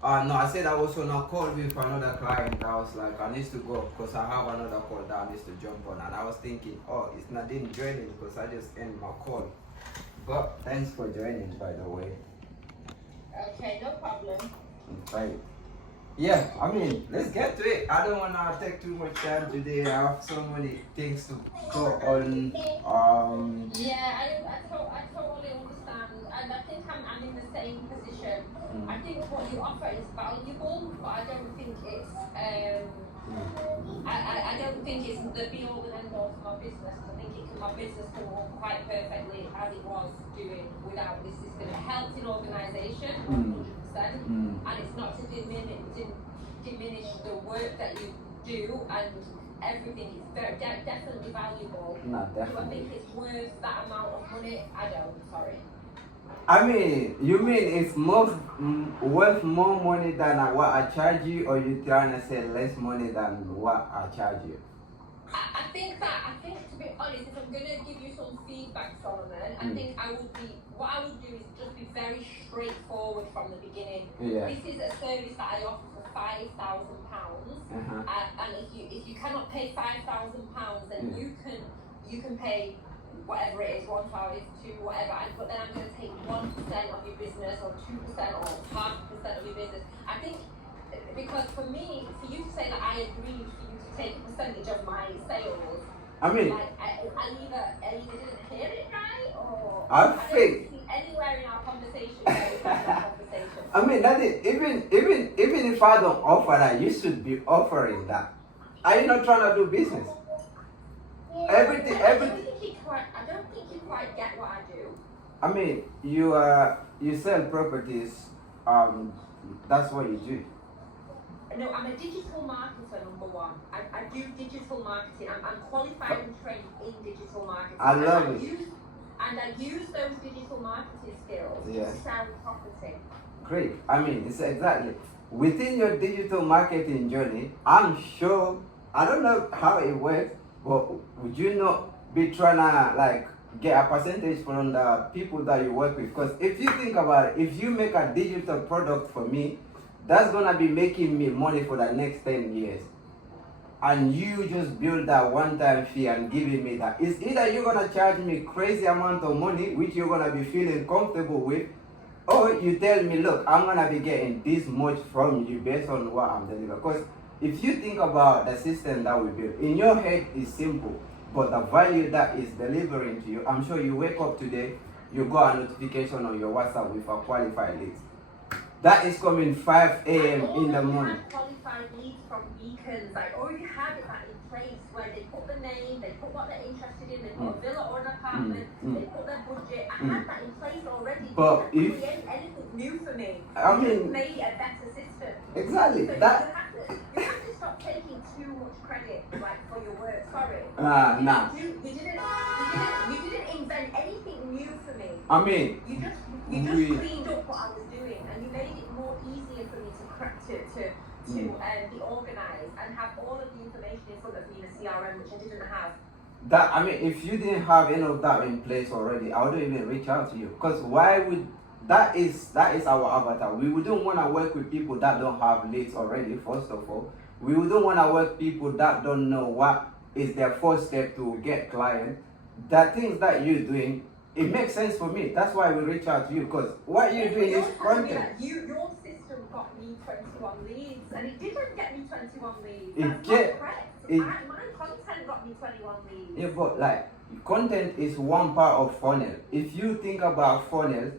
No, I said I was on a call with another client. I was like, I need to go because I have another call that I need to jump on. And I was thinking, oh, it's Nadine joining because I just ended my call. But thanks for joining, by the way. Okay, no problem. Right. Yeah, I mean, let's get to it. I don't want to take too much time today. I have so many things to go on. Yeah, I totally understand, and I think I'm in the same position. I think what you offer is valuable, but I don't think it's I don't think it's the be all and end all for my business. I think my business can run quite perfectly as it was doing without this system. It helps in organisation, 100%, and it's not to diminish the work that you do and everything. It's definitely valuable. No, Do I definitely. think it's worth that amount of money? I don't. Sorry. I mean, you mean it's worth more money than what I charge you, or you trying to say less money than what I charge you? I think to be honest, if I'm gonna give you some feedback, Solomon, I think what I would do is just be very straightforward from the beginning. Yeah. This is a service that I offer for £5,000, and if you cannot pay £5,000, then you can pay whatever it is, 1,000, 2, whatever. But then I'm going to take 1% of your business, or 2%, or 0.5% of your business. I think because for you to say that I agree for you to take a percentage of my sales, I mean, like I either didn't hear it right, or I don't think. see anywhere in our conversation where we had that conversation. I mean, that is, even if I don't offer that, you should be offering that. Are you not trying to do business? Everything. I don't think you quite get what I do. I mean, you sell properties. That's what you do. No, I'm a digital marketer, number one. I do digital marketing. I'm qualified and trained in digital marketing. I love it. And I use those digital marketing skills to sell property. Great. I mean, it's exactly within your digital marketing journey. I'm sure. I don't know how it works, but would you not be trying to like get a percentage from the people that you work with? Because if you think about it, if you make a digital product for me, that's gonna be making me money for the next 10 years. And you just build that one-time fee and giving me that. It's either you're gonna charge me crazy amount of money, which you're gonna be feeling comfortable with, or you tell me, look, I'm gonna be getting this much from you based on what I'm delivering. Because if you think about the system that we built, in your head it's simple, but the value that is delivering to you, I'm sure you wake up today, you got a notification on your WhatsApp with a qualified list. That is coming 5 a.m. in the morning. I qualified leads from beacons. I already had that in place where they put the name, they put what they're interested in, they put a villa or an apartment, they put their budget. I had that in place already. But you didn't create anything new for me. I mean, you made a better system. Exactly. So that. You have to stop taking too much credit, like for your work. Sorry. Nah. You didn't invent anything new for me. I mean, you just cleaned up what I was doing, and you made it more easier for me to be organized and have all of the information in front of me in a CRM, which I didn't have. That, I mean, if you didn't have any of that in place already, I wouldn't even reach out to you. Because why would that is our avatar. We wouldn't want to work with people that don't have leads already. First of all, we wouldn't want to work with people that don't know what is their first step to get clients. The things that you're doing, it makes sense for me. That's why we reach out to you, because what you're doing is content. Your system got me 21 leads, and it didn't get me 21 leads. That's not correct. My content got me 21 leads. Yeah, but like, content is one part of funnel. If you think about funnels,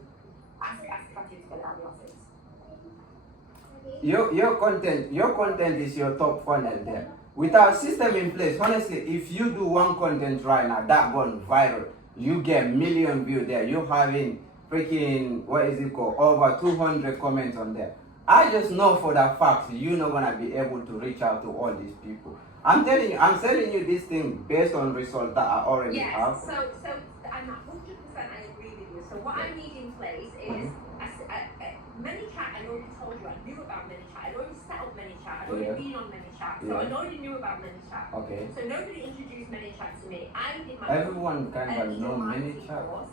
your content is your top funnel there. Without system in place, honestly, if you do one content right now that gone viral, you get million views there. You're having freaking, what is it called, over 200 comments on there. I just know for the fact you're not gonna be able to reach out to all these people. I'm telling you, I'm selling you this thing based on results that I already have. So I'm 100% I agree with you. So what I need in place is ManyChat. I already told you I knew about ManyChat. I already set up ManyChat. I'd already been on ManyChat. So I already knew about ManyChat. Okay. So nobody introduced ManyChat to me. I did my Everyone kind of know ManyChat.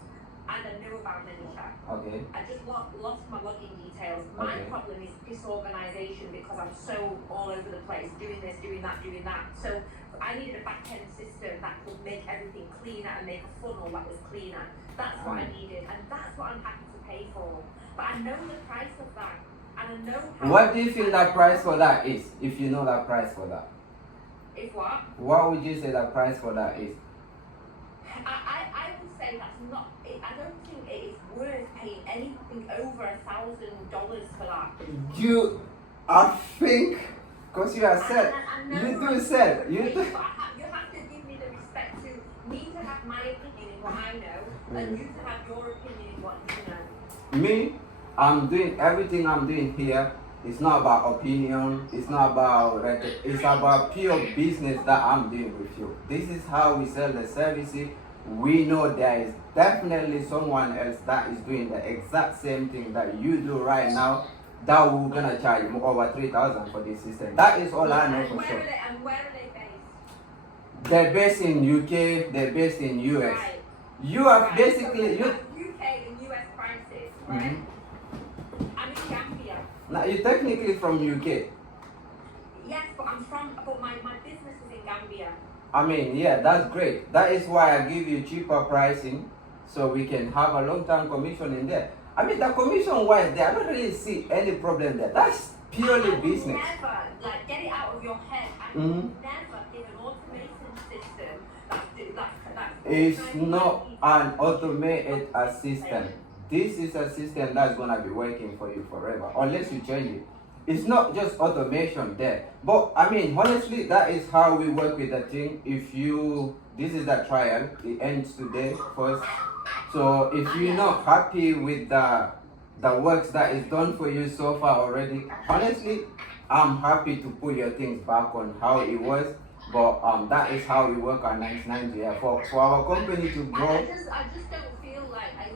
and I knew about ManyChat. Okay. I just lost my login details. My Okay. problem is disorganization because I'm so all over the place, doing this, doing that, doing that. So I needed a back-end system that could make everything cleaner and make a funnel that was cleaner. That's what I needed, and that's what I'm happy to pay for. But I know the price of that, and I know how. What do you feel that price for that is? If you know that price for that. If what? What would you say the price for that is? I would say that's not. I don't think it is worth paying anything over $1,000 for that. I think, because you are said, I know you do I'm said, overpaid, you do. but you have to give me the respect to me to have my opinion in what I know, and you to have your opinion in what you know. Me, I'm doing everything I'm doing here. It's not about opinion. It's not about it's about pure business that I'm doing with you. This is how we sell the services. We know there is definitely someone else that is doing the exact same thing that you do right now. That we're gonna charge you over 3,000 for this system. That is all I know for sure. And where are they based? They're based in UK. They're based in US. Right. You are Right. basically So you. UK and US prices, right? I'm in Gambia. Now you're technically from UK. Yes, but my business is in Gambia. I mean, yeah, that's great. That is why I give you cheaper pricing, so we can have a long-term commission in there. I mean, the commission-wise, there, I don't really see any problem there. That's purely business. Never, get it out of your head. I would never give an automation system that's It's not an automated assistant. This is a system that's gonna be working for you forever, unless you change it. It's not just automation there. But I mean, honestly, that is how we work with the thing. This is the trial, it ends today first. So if you're not happy with the works that is done for you so far already, honestly, I'm happy to put your things back on how it was. But that is how we work on 99. Yeah, for our company to grow. I just don't feel like I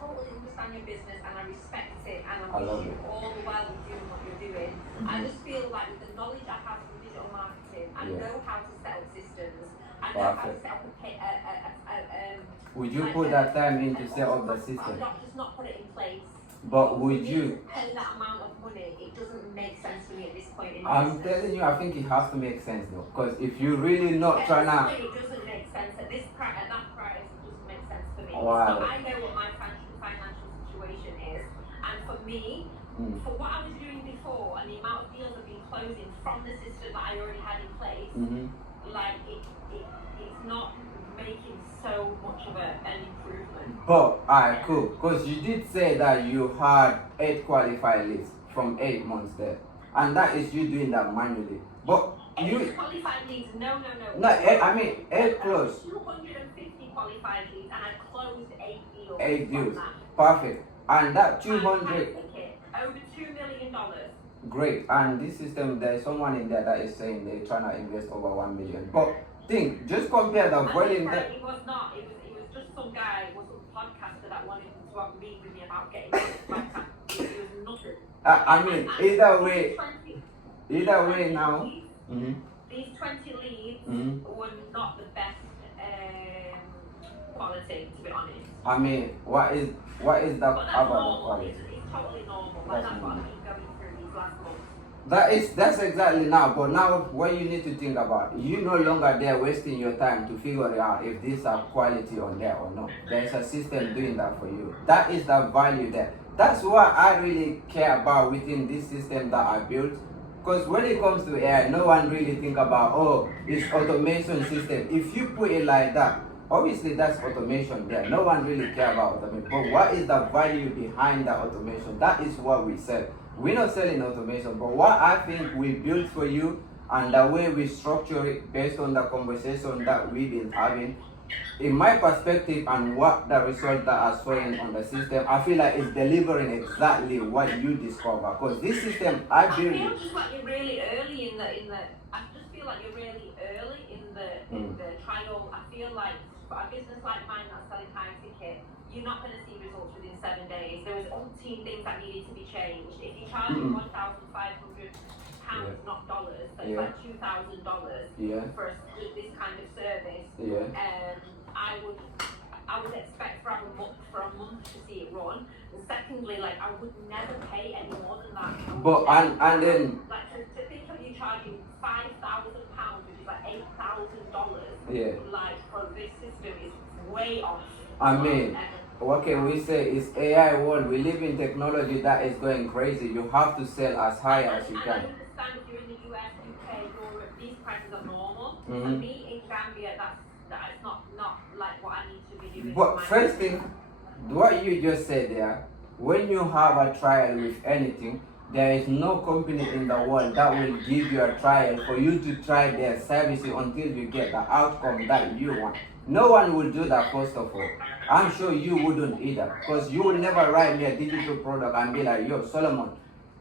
totally understand your business and I respect it and I wish you all the well with doing what you're doing. I just feel like with the knowledge I have from digital marketing, I know how to set up systems. I know how to set up would you put that time in to set up the system? Just not put it in place. But would you? Pay that amount of money, it doesn't make sense to me at this point in the I'm business. telling you, I think it has to make sense though. Because if you're really not trying to. It doesn't make sense at this price, at that price, it doesn't make sense for me. Wow. So I know what my financial situation is, and for me, for what I was doing before, and the amount of deals I've been closing from the system that I already had in place, it's not making so much of an improvement. But alright, cool. Because you did say that you had 8 qualified leads from 8 months there, and that is you doing that manually. But you qualified leads? No. No, I mean 8 closed. 250 qualified leads, and I closed 8 deals. 8 deals. Perfect. And that 200. Over $2 million. Great. And this system, there's someone in there that is saying they're trying to invest over 1 million. But think, just compare the volume that. It was not. It was just some guy, was some podcaster that wanted to have a meet with me about getting this podcast. It was nothing. I mean, either way now. These 20 leads were not the best quality, to be honest. I mean, what is the about the quality? It's totally normal. That's what I've been going through these last months. That's exactly now. But now, what you need to think about, you no longer there wasting your time to figure out if these are quality on there or not. There's a system doing that for you. That is the value there. That's what I really care about within this system that I built. Because when it comes to AI, no one really think about, it's automation system. If you put it like that, obviously that's automation there. No one really care about automation. But what is the value behind the automation? That is what we sell. We're not selling automation, but what I think we built for you and the way we structure it based on the conversation that we've been having, in my perspective and what the results that are showing on the system, I feel like it's delivering exactly what you discover. Because this system, I built it. I feel just like you're really early in the. I just feel like you're really early in the trial. I feel like for a business like mine that's selling high ticket, you're not going to see results within 7 days. There was umpteen things that needed to be changed. If you're charging £1,500, not dollars, so it's like $2,000 for this kind of service. I would I would expect for a month to see it run. And secondly, like I would never pay any more than that. But and then like to think of you charging £5,000, which is like $8,000. Yeah. Like for this system is way off. I mean, what can we say? It's AI world. We live in technology that is going crazy. You have to sell as high as you And I can. understand if you're in the US, UK, Europe, these prices are normal. For Mhm. me in Gambia, that's not like what I need to be doing. But first thing, what you just said there, when you have a trial with anything, there is no company in the world that will give you a trial for you to try their services until you get the outcome that you want. No one will do that, first of all. I'm sure you wouldn't either, because you will never write me a digital product and be like, yo, Solomon,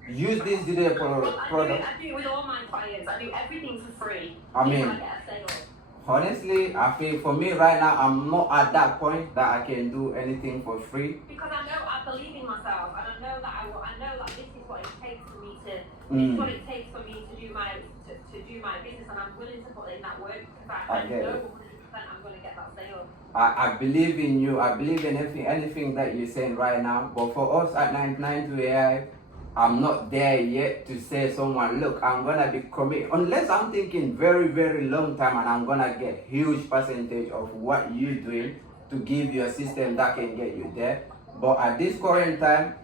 use this digital product. I do it with all my clients. I do everything for free. I mean, I get a sale. Honestly, I feel for me right now, I'm not at that point that I can do anything for free. Because I believe in myself, and I know that I know that this is what it takes for me to. This is what it takes for me to do my business, and I'm willing to put in that work because I know 100% I'm going to get that sale. I believe in you. I believe in anything that you're saying right now. But for us at 99 to AI, I'm not there yet to say someone, look, I'm gonna be committed unless I'm thinking very, very long time and I'm gonna get huge percentage of what you're doing to give you a system that can get you there. But at this current time,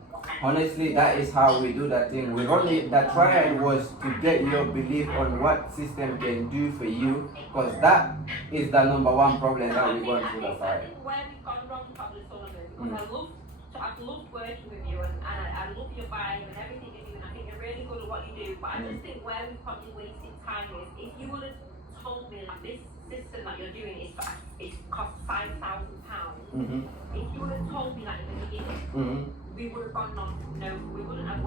honestly, that is how we do that thing. We only the trial was to get your belief on what system can do for you, because that is the number one problem that we're going through the fire. I think where we've gone wrong probably, Solomon, because I've loved working with you and I love your vibe and everything you do, and I think you're really good at what you do, but I just think where we've probably wasted time is if you would have told me like this system that you're doing it costs £5,000. If you would have told me that in the beginning, we would have gone on. No, we wouldn't have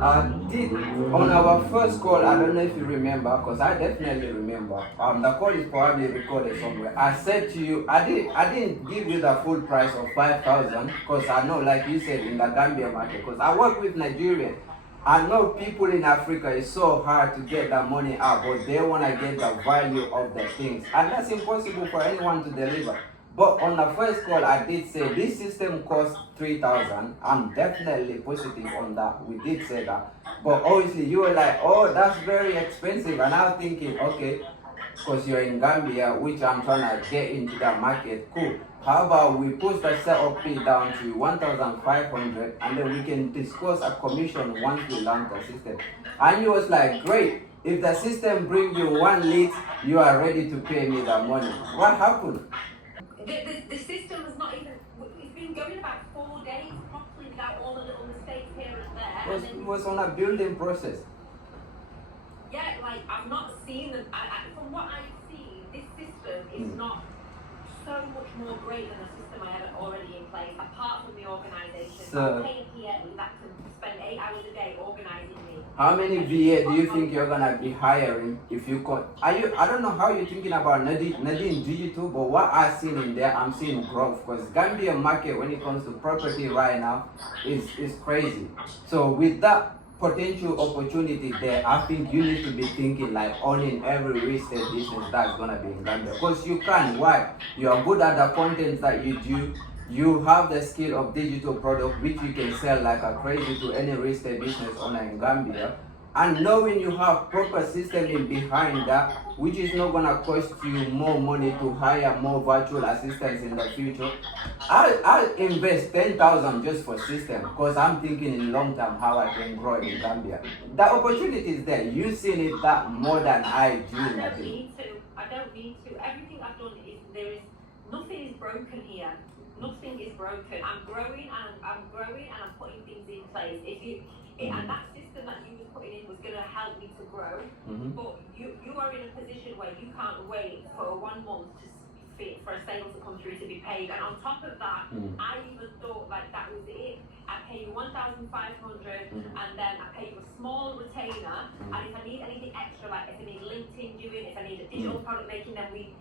on our first call, I don't know if you remember, because I definitely remember. The call is probably recorded somewhere. I said to you, I didn't give you the full price of 5,000 because I know, like you said, in the Gambia market, because I work with Nigerians. I know people in Africa, it's so hard to get that money out, but they want to get the value of the things, and that's impossible for anyone to deliver. But on the first call, I did say this system costs 3,000. I'm definitely positive on that. We did say that. But obviously, you were like, oh, that's very expensive. And I was thinking, okay, because you're in Gambia, which I'm trying to get into that market, cool. How about we push the setup fee down to 1,500 and then we can discuss a commission once we launch the system. And you was like, great. If the system brings you 1 lead, you are ready to pay me the money. What happened? The system has not even, it's been going about 4 days properly without all the little mistakes here and there. It was on a building process. Yeah, like I've not seen them. From what I've seen, this system is not so much more great than the system I have already in place, apart from the organisation. So, I pay a PA that can spend 8 hours a day organising me. how many VA do you think you're gonna be hiring if you could? I don't know how you're thinking about Nadine Digital, but what I've seen in there, I'm seeing growth, because Gambia market when it comes to property right now is crazy. So with that potential opportunity there, I think you need to be thinking like owning every real estate business that's gonna be in Gambia, because you can. Why? You are good at the content that you do. You have the skill of digital product which you can sell like a crazy to any real estate business owner in Gambia. And knowing you have proper system in behind that, which is not gonna cost you more money to hire more virtual assistants in the future. I'll invest 10,000 just for system, because I'm thinking in long term how I can grow in Gambia. The opportunity is there. You've seen it that more than I do. I don't need to. Everything I've done is nothing is broken here. Nothing is broken. I'm growing and I'm putting things in place. And that system that you were putting in was going to help me to grow. But you are in a position where you can't wait for 1 month for a sale to come through to be paid. And on top of that, I even thought like that was it. I pay you 1,500 and then I pay you a small retainer. And if I need anything extra, like if I need LinkedIn doing, if I need a digital product making, then we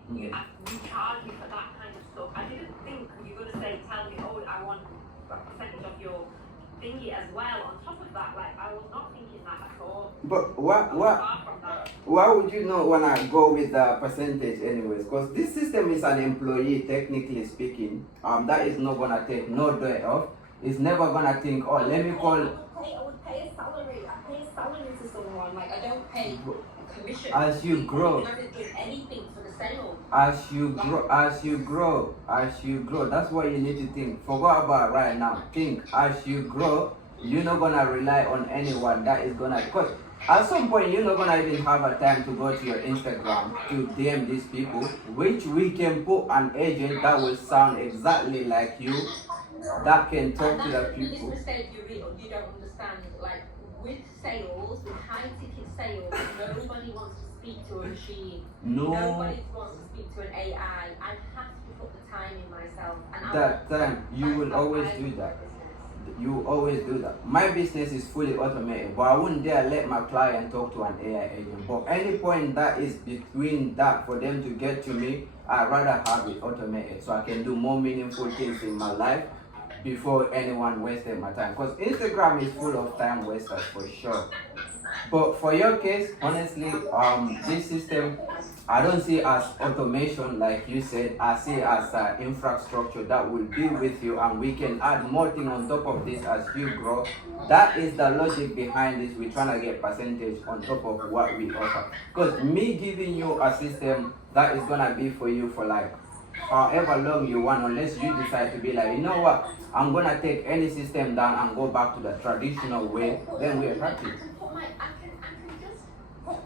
charge you for that kind of stuff. I didn't think you were going to tell me, oh, I want a percentage of your thingy as well. On top of that, like I was not thinking that at all. But why would you not wanna go with the percentage anyways? Because this system is an employee, technically speaking. That is not gonna take no day off. It's never gonna think, oh, let me call. I would pay a salary. I pay a salary to someone. Like, I don't pay a commission. As you grow. I don't do anything for the sale. As you grow, that's what you need to think. Forget about right now. Think as you grow, you're not gonna rely on anyone that is gonna, because at some point you're not gonna even have a time to go to your Instagram to DM these people, which we can put an agent that will sound exactly like you, that can talk to the people. This mistake you don't understand. Like, with sales, with high ticket sales, nobody wants to speak to a machine. No. Nobody wants to speak to an AI. I have to put the time in myself. And That time, you will always do that. You always do that. My business is fully automated, but I wouldn't dare let my client talk to an AI agent. But any point that is between that for them to get to me, I'd rather have it automated so I can do more meaningful things in my life before anyone wasted my time. Because Instagram is full of time wasters for sure. But for your case, honestly, this system, I don't see it as automation like you said. I see it as an infrastructure that will be with you, and we can add more things on top of this as you grow. That is the logic behind this. We're trying to get percentage on top of what we offer. Because me giving you a system that is gonna be for you for like however long you want, unless you decide to be like, you know what, I'm gonna take any system down and go back to the traditional way, then we're happy. I can just put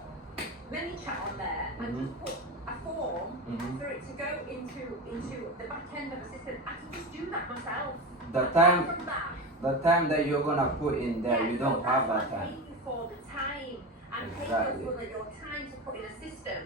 ManyChat on there and just put a form for it to go into the back end of the system. I can just do that myself. The time that you're gonna put in there, you don't have that time. Pay you for the time and Exactly. pay you for your time to put in a system.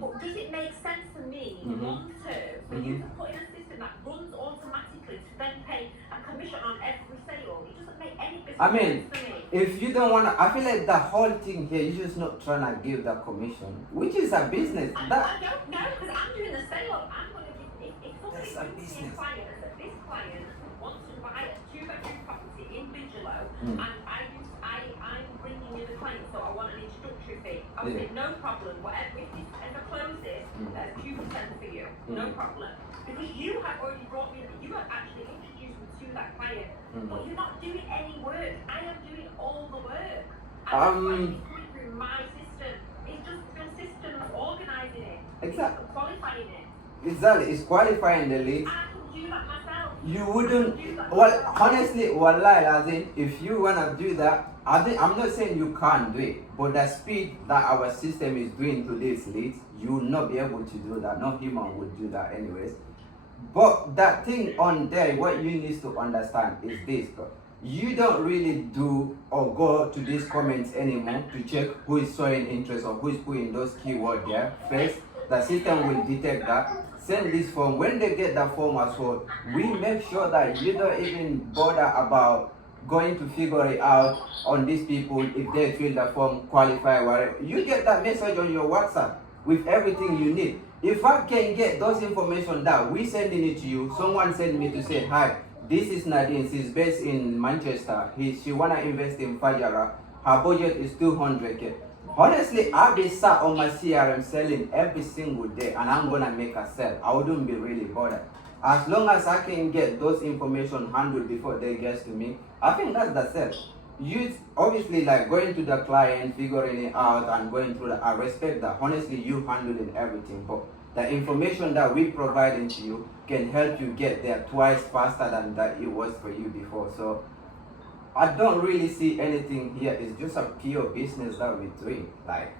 But does it make sense for me long term for you to put in a system that runs automatically to then pay a commission on every sale? It doesn't make any business sense to me. If you don't wanna, I feel like the whole thing here, you're just not trying to give the commission, which is a business. I don't know, because I'm doing a sale. I'm going to give, if somebody That's a gives me business. a client and says, this client wants to buy a 2-bedroom property in Bigelow, and I'm bringing you the client, so I want an introductory fee. I would say, no problem, whatever, if I close this, there's 2% for you, no problem. Because you have already brought me, you have actually introduced me to that client, but you're not doing any work. I am doing all the work. And that's why it's coming through my system. It's just your system of organising it. Exactly. Qualifying it. Exactly, it's qualifying the lead. I can do that myself. You wouldn't, well, honestly, wallahi, as in, if you wanna do that, I'm not saying you can't do it, but the speed that our system is doing to these leads, you will not be able to do that. No human would do that anyways. But that thing on there, what you need to understand is this, bro. You don't really do or go to these comments anymore to check who is showing interest or who is putting those keywords there. First, the system will detect that. Send this form. When they get the form as well, we make sure that you don't even bother about going to figure it out on these people if they fill the form, qualify, whatever. You get that message on your WhatsApp with everything you need. If I can get those information that we sending it to you, someone sent me to say, hi, this is Nadine, she's based in Manchester. She wanna invest in Fajara. Her budget is 200K. Honestly, I'll be sat on my CRM selling every single day and I'm gonna make a sell. I wouldn't be really bothered. As long as I can get those information handled before they get to me, I think that's the sell. You obviously like going to the client, figuring it out and going through that. I respect that. Honestly, you handling everything, but the information that we providing to you can help you get there twice faster than that it was for you before. So I don't really see anything here. It's just a pure business that we're doing. Like,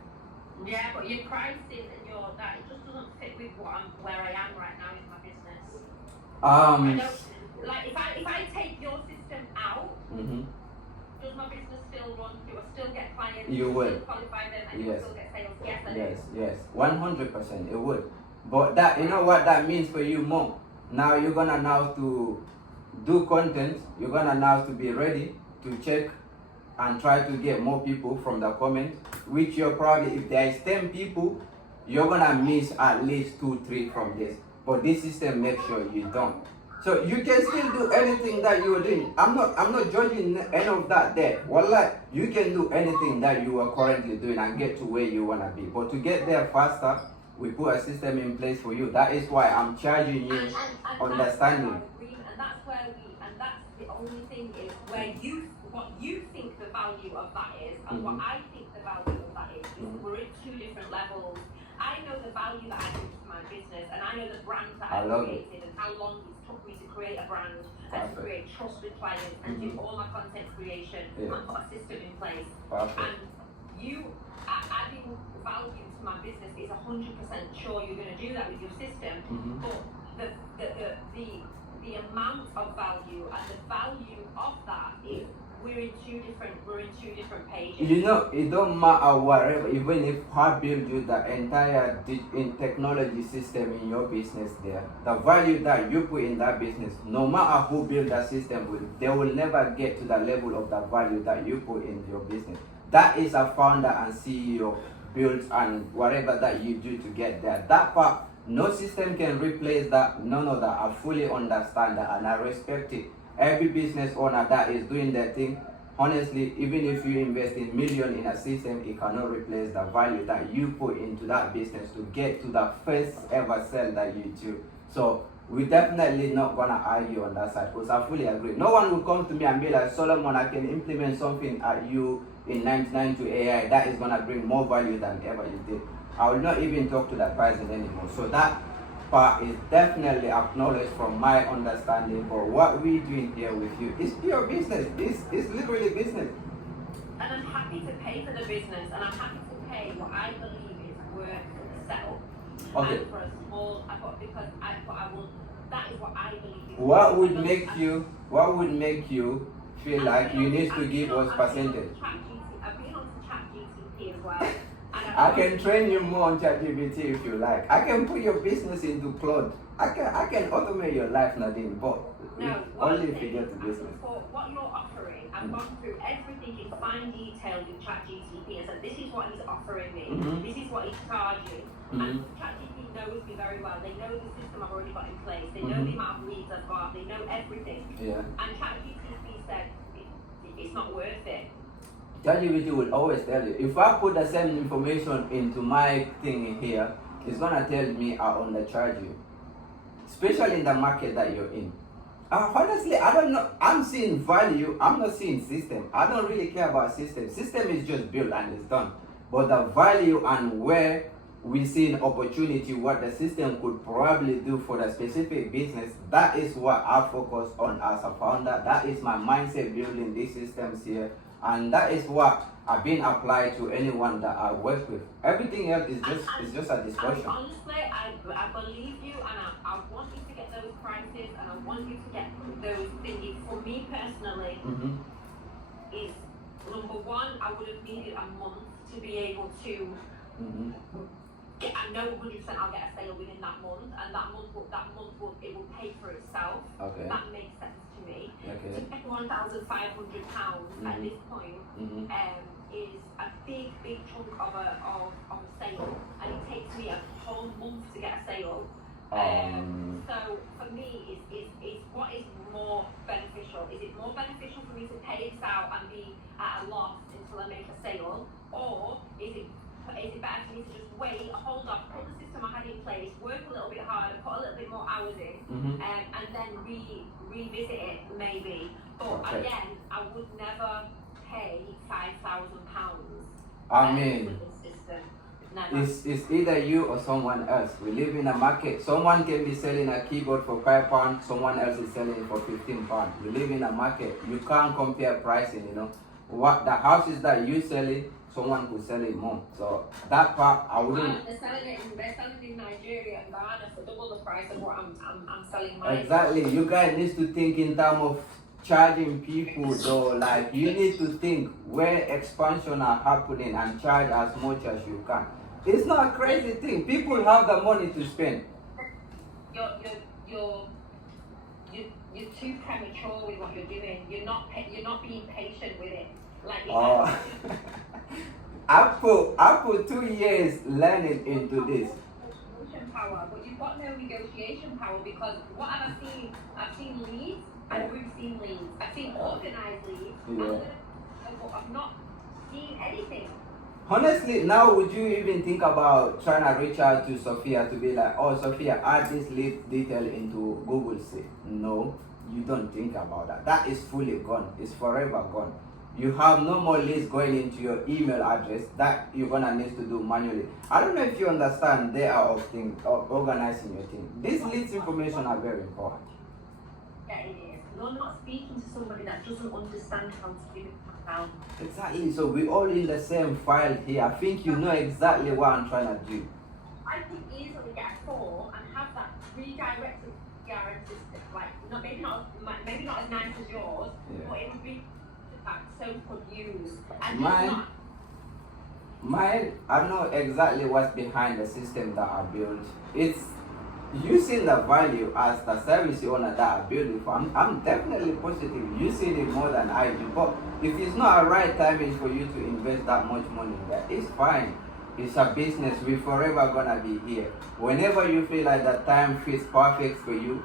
yeah, but your pricing and your that it just doesn't fit with where I am right now in my business. I don't, like if I take your system out, does my business still run? Do I still get clients? You will. Still qualify them and Yes. still get sales? Yes, I do. Yes, 100% it would. But that, you know what that means for you more. Now you're gonna now to do content. You're gonna now to be ready to check and try to get more people from the comments. Which you're probably, if there is 10 people, you're gonna miss at least 2-3 from this. But this system makes sure you don't. So you can still do anything that you are doing. I'm not judging any of that there. Wallah, you can do anything that you are currently doing and get to where you wanna be. But to get there faster, we put a system in place for you. That is why I'm charging you understanding. And that's where and that's the only thing is where what you think the value of that is, and what I think the value of that is we're at two different levels. I know the value that I bring to my business, and I know the brand that I created, and how long it's took me to create a brand and to create trust with clients and do all my content creation and put a system in place. And you adding value to my business is 100% sure you're going to do that with your system, but the amount of value and the value of that is we're in two different pages. You know, it don't matter whatever, even if I build you the entire technology system in your business there, the value that you put in that business, no matter who build that system, they will never get to the level of the value that you put in your business. That is a founder and CEO builds and whatever that you do to get there. That part, no system can replace that. None of that. I fully understand that and I respect it. Every business owner that is doing their thing, honestly, even if you invest in millions in a system, it cannot replace the value that you put into that business to get to the first ever sale that you do. So we're definitely not gonna argue on that side because I fully agree. No one will come to me and be like, Solomon, I can implement something at you in 99 to AI that is gonna bring more value than ever you did. I will not even talk to that pricing anymore. So that part is definitely acknowledged from my understanding. But what we're doing here with you is pure business. It's literally business. And I'm happy to pay for the business, and I'm happy to pay what I believe is worth to sell. Okay. And for a small, because I will. That is what I believe is. What would make you feel like you need to give us percentage? I've been on ChatGPT as well. I can train you more on ChatGPT if you like. I can put your business into cloud. I can automate your life, Nadine, but only if you get the business. For what you're offering, I've gone through everything in fine detail with ChatGPT and said, this is what he's offering me, this is what he's charging. And ChatGPT knows me very well. They know the system I've already got in place. They know the amount of leads I've got. They know everything. Yeah. And ChatGPT said, it's not worth it. ChatGPT will always tell you. If I put the same information into my thing here, it's gonna tell me I undercharge you. Especially in the market that you're in. Honestly, I don't know. I'm seeing value. I'm not seeing system. I don't really care about system. System is just built and it's done. But the value and where we see an opportunity, what the system could probably do for the specific business, that is what I focus on as a founder. That is my mindset building these systems here. And that is what I've been applied to anyone that I work with. Everything else is just a discussion. Honestly, I believe you, and I want you to get those prices, and I want you to get those thingies. For me personally, is number one, I would have needed a month to be able to get. I know 100% I'll get a sale within that month, and that month will pay for itself. Okay. That makes sense to me. Okay. To get £1,500 at this point is a big chunk of a sale, and it takes me a whole month to get a sale. So for me, is what is more beneficial? Is it more beneficial for me to pay this out and be at a loss until I make a sale, or is it better for me to just wait, hold off, put the system I had in place, work a little bit harder, put a little bit more hours in, and then revisit it maybe? But again, I would never pay £5,000. I mean, with the system. Never. It's either you or someone else. We live in a market. Someone can be selling a keyboard for £5, someone else is selling it for £15. We live in a market. You can't compare pricing, you know. What the houses that you selling, someone could sell it more. So that part I wouldn't. They're selling it in Nigeria and Ghana for double the price of what I'm selling mine. Exactly. You guys need to think in terms of charging people though. Like you need to think where expansion are happening and charge as much as you can. It's not a crazy thing. People have the money to spend. You're too premature with what you're doing. You're not being patient with it. Like I put 2 years learning into this. Power, but you've got no negotiation power because what have I seen? I've seen leads and we've seen leads. I've seen organized leads. But I've not seen anything. Honestly, now would you even think about trying to reach out to Sophia to be like, oh Sophia, add this lead detail into Google Sheet? No, you don't think about that. That is fully gone. It's forever gone. You have no more leads going into your email address that you're gonna need to do manually. I don't know if you understand the art of things of organizing your thing. These leads information are very important. Yeah, it is. You're not speaking to somebody that doesn't understand how to do it. Exactly. So we're all in the same file here. I think you know exactly what I'm trying to do. I could easily get a form and have that redirected CRM system. Like, maybe not as nice as yours, but it would be so could use. And mine, I know exactly what's behind the system that I built. It's using the value as the service owner that I built it for. I'm definitely positive. You see it more than I do. But if it's not a right timing for you to invest that much money in that, it's fine. It's a business. We're forever gonna be here. Whenever you feel like the time fits perfect for you,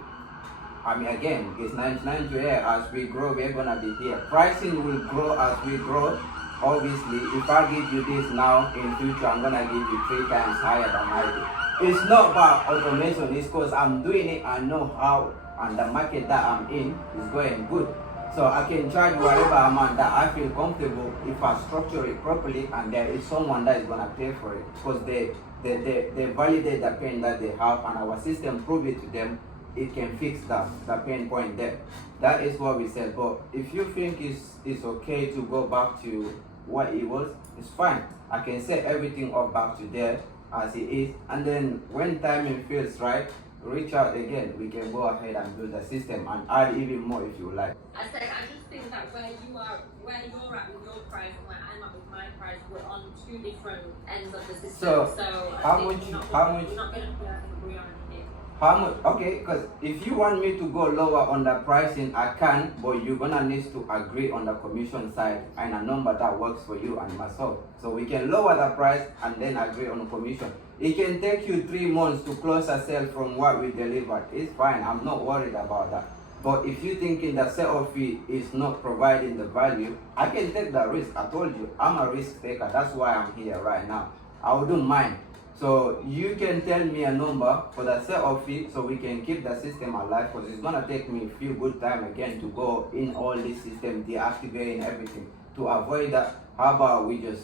I mean, again, it's 99 to here. As we grow, we're gonna be here. Pricing will grow as we grow. Obviously, if I give you this now, in future, I'm gonna give you 3 times higher than I do. It's not about automation. It's because I'm doing it. I know how, and the market that I'm in is going good. So I can charge whatever amount that I feel comfortable if I structure it properly, and there is someone that is gonna pay for it because they validate the pain that they have, and our system prove it to them. It can fix the pain point there. That is what we said. But if you think it's okay to go back to what it was, it's fine. I can set everything up back to there as it is, and then when timing feels right, reach out again. We can go ahead and build the system and add even more if you like. I just think that where you're at with your price and where I'm at with my price, we're on 2 different ends of the system. So how much? You're not going to agree on anything. How much? Okay, because if you want me to go lower on the pricing, I can, but you're gonna need to agree on the commission side and a number that works for you and myself. So we can lower the price and then agree on the commission. It can take you 3 months to close a sale from what we delivered. It's fine. I'm not worried about that. But if you thinking the setup fee is not providing the value, I can take the risk. I told you, I'm a risk taker. That's why I'm here right now. I wouldn't mind. So you can tell me a number for the setup fee so we can keep the system alive, because it's gonna take me a few good time again to go in all this system, deactivating everything. To avoid that, how about we just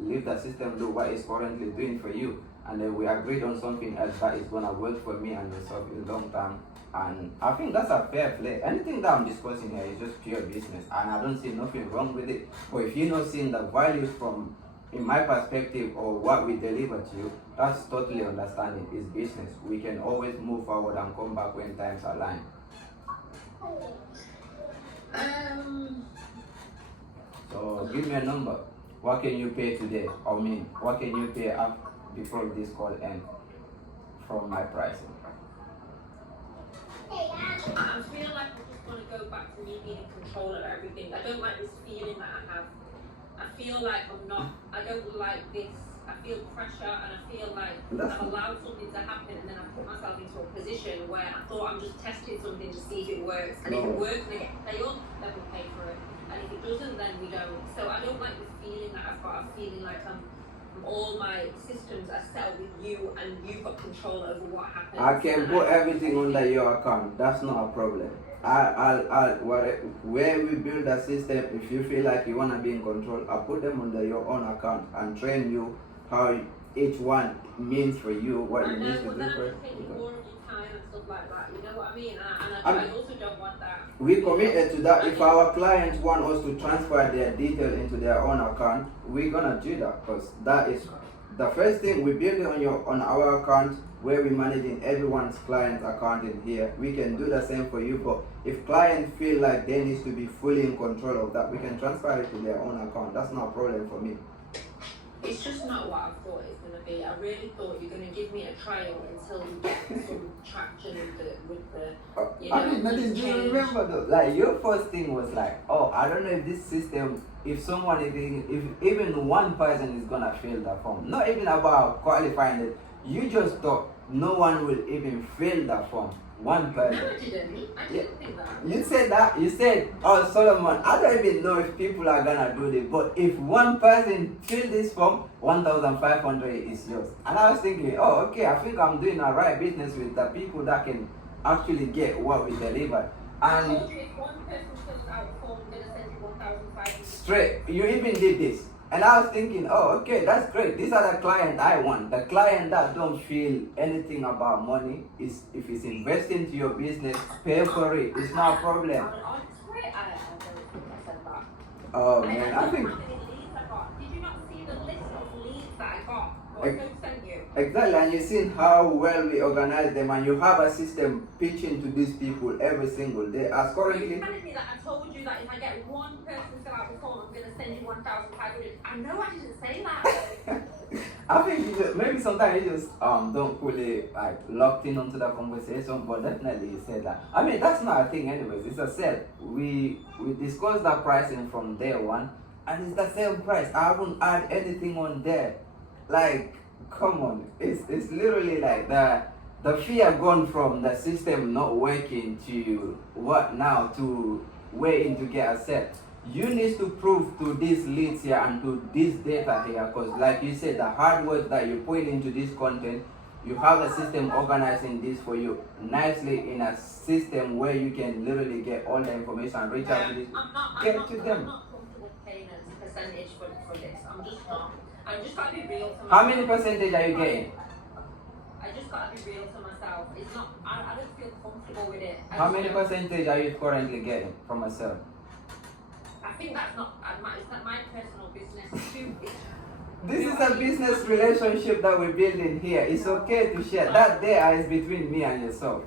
leave the system do what it's currently doing for you, and then we agreed on something else that is gonna work for me and yourself in the long term. And I think that's a fair play. Anything that I'm discussing here is just pure business, and I don't see nothing wrong with it. But if you're not seeing the value from, in my perspective, or what we deliver to you, that's totally understanding. It's business. We can always move forward and come back when times align. So give me a number. What can you pay today? I mean, what can you pay before this call ends from my pricing? I feel like I just want to go back to me being in control of everything. I don't like this feeling that I have. I feel like I don't like this. I feel pressure, and I feel like I've allowed something to happen, and then I've put myself into a position where I thought I'm just testing something to see if it works. And if it works and it gets failed, then we pay for it. And if it doesn't, then we don't. So I don't like this feeling that I've got. I'm feeling like all my systems are set up with you, and you've got control over what happens. I can put everything under your account. That's not a problem. Where we build a system, if you feel like you wanna be in control, I'll put them under your own account and train you how each one means for you, what you need to do for it. More of your time and stuff like that. You know what I mean? And I also don't want that. We committed to that. If our clients want us to transfer their detail into their own account, we're gonna do that, because that is the first thing. We build it on our account, where we're managing everyone's client's account in here. We can do the same for you, but if clients feel like they need to be fully in control of that, we can transfer it to their own account. That's not a problem for me. It's just not what I thought it's going to be. I really thought you're going to give me a trial until we get some traction with the you know, I mean, nothing. Do you remember though? Like, your first thing was like, oh, I don't know if this system, if even one person is gonna fill the form. Not even about qualifying it. You just thought no one will even fill that form. One person. No, I didn't. I didn't think that. You said that. You said, "Oh, Solomon, I don't even know if people are gonna do this, but if one person fill this form, 1,500 is yours." And I was thinking, "Oh, okay. I think I'm doing a right business with the people that can actually get what we deliver." I And told you if one person fills out the form, I'm going to send you 1,500. straight, you even did this. And I was thinking, oh, okay, that's great. These are the client I want. The client that don't feel anything about money is if it's investing to your business, pay for it. It's not a problem. I swear I don't think I said that. Oh man, I think how many leads I got. Did you not see the list of leads that I got? What I sent you? exactly. And you've seen how well we organize them, and you have a system pitching to these people every single day. As You're currently, telling me that I told you that if I get one person to fill out the form, I'm going to send you 1,500. I know I didn't say that. I think you just, maybe sometimes you just don't fully like locked in onto the conversation, but definitely you said that. I mean that's not a thing anyways, it's a sale. We discussed that pricing from day one and it's the same price. I haven't add anything on there. Like come on. It's literally like the fear gone from the system not working to what now to waiting to get a set. You need to prove to these leads here and to this data here, because like you said, the hard work that you put into this content, you have a system organizing this for you nicely in a system where you can literally get all the information and reach out to this. Get to them. I'm not comfortable paying a percentage for this. I'm just not. I'm just got to be real to myself. How many percentage are you getting? I just got to be real to myself. It's not. I don't feel comfortable with it. How many percentage are you currently getting from a sale? I think that's not. It's not my personal business. This is a business relationship that we're building here. It's okay to share. That there is between me and yourself.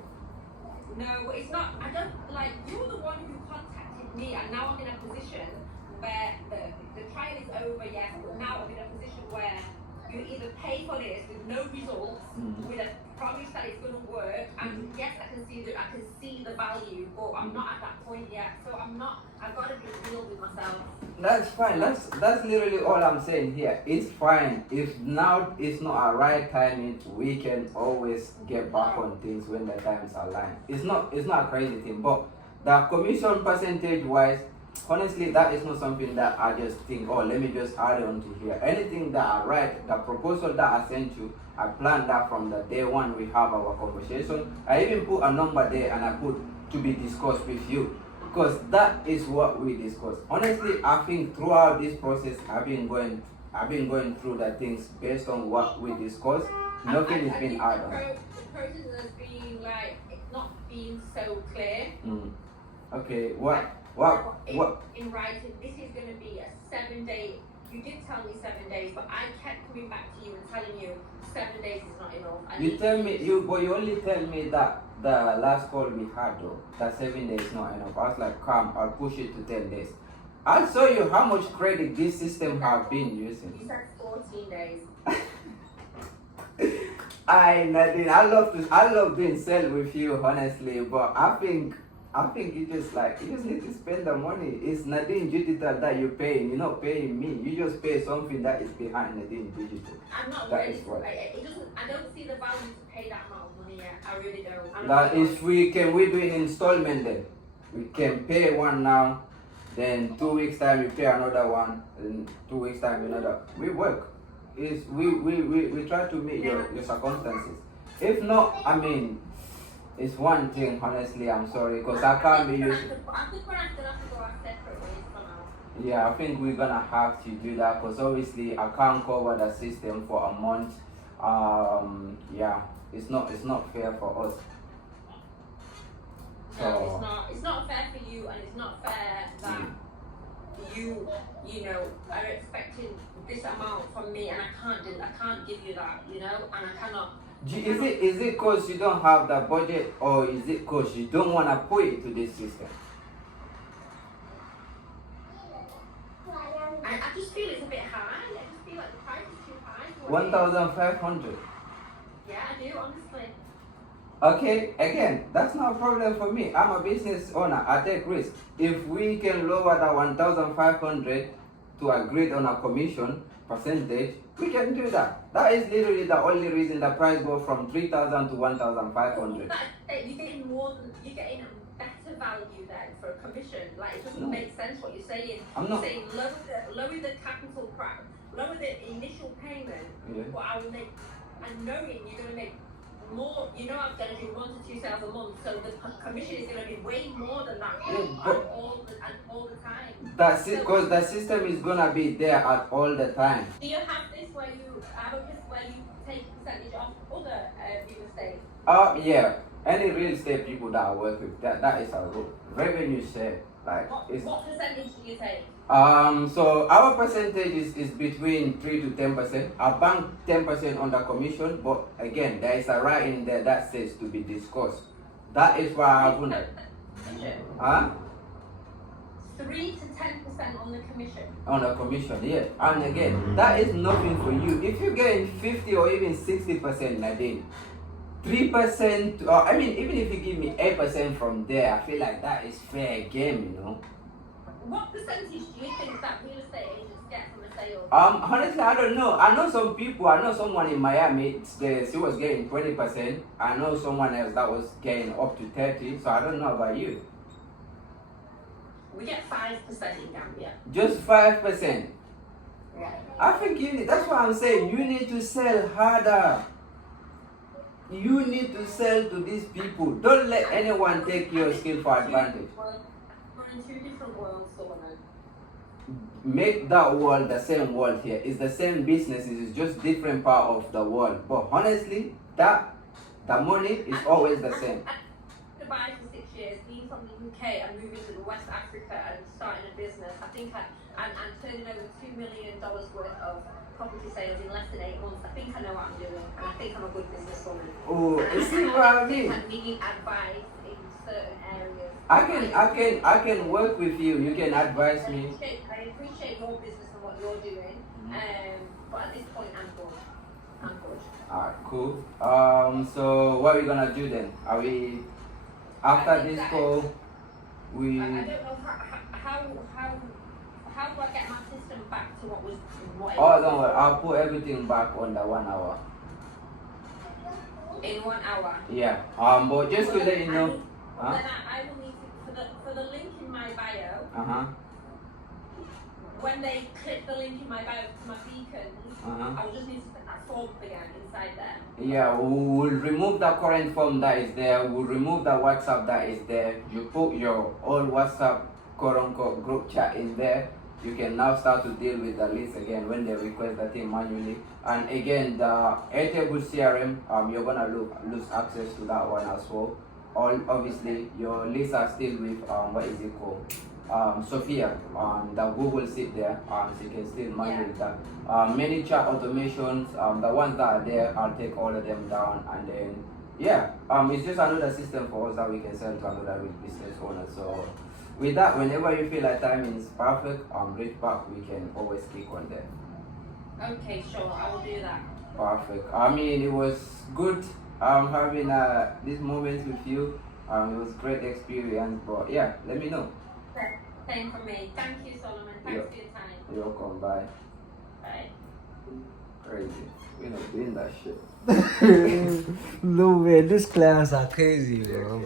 No, it's not. I don't like. You're the one who contacted me, and now I'm in a position where the trial is over. Yes, but now I'm in a position where you either pay for this with no results, with a promise that it's going to work, and yes, I can see the value, but I'm not at that point yet. So I'm not. I've got to be real with myself. That's fine. That's literally all I'm saying here. It's fine. If now it's not a right timing, we can always get back on things when the times are aligned. It's not a crazy thing, but the commission percentage wise, honestly, that is not something that I just think, oh, let me just add on to here. Anything that I write, the proposal that I sent you, I planned that from the day one we have our conversation. I even put a number there and I put to be discussed with you, because that is what we discussed. Honestly, I think throughout this process, I've been going through the things based on what we discussed. Nothing has been added on. The process has been like it's not being so clear. Okay, In writing, this is going to be a 7-day. You did tell me 7 days, but I kept coming back to you and telling you 7 days is not enough. You only tell me that the last call we had though, that 7 days is not enough. I was like, come, I'll push it to 10 days. I'll show you how much credit this system have been using. You said 14 days. Nadine, I love doing sale with you, honestly, but I think you just need to spend the money. It's Nadine Digital that you're paying. You're not paying me. You just pay something that is behind Nadine Digital. I'm not that ready is to what. pay it. I don't see the value to pay that amount of money yet. I really don't. That if we do an installment then. We can pay one now, then 2 weeks time you pay another one, and 2 weeks time another. We work. We try to meet your circumstances. If not, I mean, it's one thing, honestly, I'm sorry, because I can't be using. I think we're going to have to go our separate ways somehow. Yeah, I think we're gonna have to do that, because obviously I can't cover the system for a month. Yeah, it's not fair for us. So No, it's not fair for you, and it's not fair that you are expecting this amount from me, and I can't give you that, and I cannot. Is it because you don't have the budget, or is it because you don't want to put it to this system? I just feel it's a bit high. I just feel like the price is too high. 1,500. Yeah, I do, honestly. Okay, again, that's not a problem for me. I'm a business owner. I take risks. If we can lower the 1,500 to agree on a commission, percentage, we can do that. That is literally the only reason the price goes from 3,000 to 1,500. You're getting better value then for a commission. Like, it doesn't make sense what you're saying. You're saying lower the capital price, lower the initial payment, but I will make, and knowing you're going to make more, I'm going to do 1 to 2 sales a month, so the commission is going to be way more than that all the time. That's it, because the system is going to be there at all the time. Do you have this where you take percentage off other real estate? Yeah. Any real estate people that I work with, that is our rule. Revenue share, like what percentage do you take? So our percentage is between 3 to 10%. I bank 10% on the commission, but again, there is a right in there that says to be discussed. That is why I wouldn't. 3 to 10% on the commission. On the commission, yeah. And again, that is nothing for you. If you're getting 50 or even 60%, Nadine, 3%, even if you give me 8% from there, I feel like that is fair game, What percentage do you think that real estate agents get from a sale? Honestly, I don't know. I know some people, I know someone in Miami, she was getting 20%. I know someone else that was getting up to 30%, so I don't know about you. We get 5% in Gambia. Just 5%? Yeah. I think that's what I'm saying. You need to sell harder. You need to sell to these people. Don't let anyone take your skill for advantage. We're in 2 different worlds, Solomon. Make that world the same world here. It's the same businesses, it's just different part of the world. But honestly, the money is always the same. Dubai for 6 years, being from the UK and moving to West Africa and starting a business. I think I'm turning over $2 million worth of property sales in less than 8 months. I think I know what I'm doing, and I think I'm a good businesswoman. Oh, you see what I mean? I need advice in certain areas. I can work with you. You can advise me. I appreciate your business and what you're doing, but at this point, I'm good. Alright, cool. So what are we gonna do then? Are we after this call? I don't know how do I get my system back to what it Oh, was? don't worry. I'll put everything back on the 1 hour. In 1 hour. Yeah. But just to let you know. Then I will need to for the link in my bio. When they click the link in my bio to my beacons, I will just need to put that form again inside there. Yeah, we'll remove the current form that is there. We'll remove the WhatsApp that is there. You put your old WhatsApp quote-unquote group chat in there. You can now start to deal with the list again when they request the thing manually. And again, the Airtable CRM, you're gonna lose access to that one as well. Obviously, your lists are still with what is it called? Sophia on the Google Sheet there, so you can still manage that. Many chat automations, the ones that are there, I'll take all of them down, and then it's just another system for us that we can sell to another business owner. So with that, whenever you feel like timing is perfect, reach back, we can always click on there. Okay, sure, I will do that. Perfect. It was good having this moment with you. It was great experience, but let me know. Same for me. Thank you, Solomon. Thanks for your time. You're welcome. Bye. Bye. Crazy. We're not doing that shit. No, man, these clowns are crazy, bro.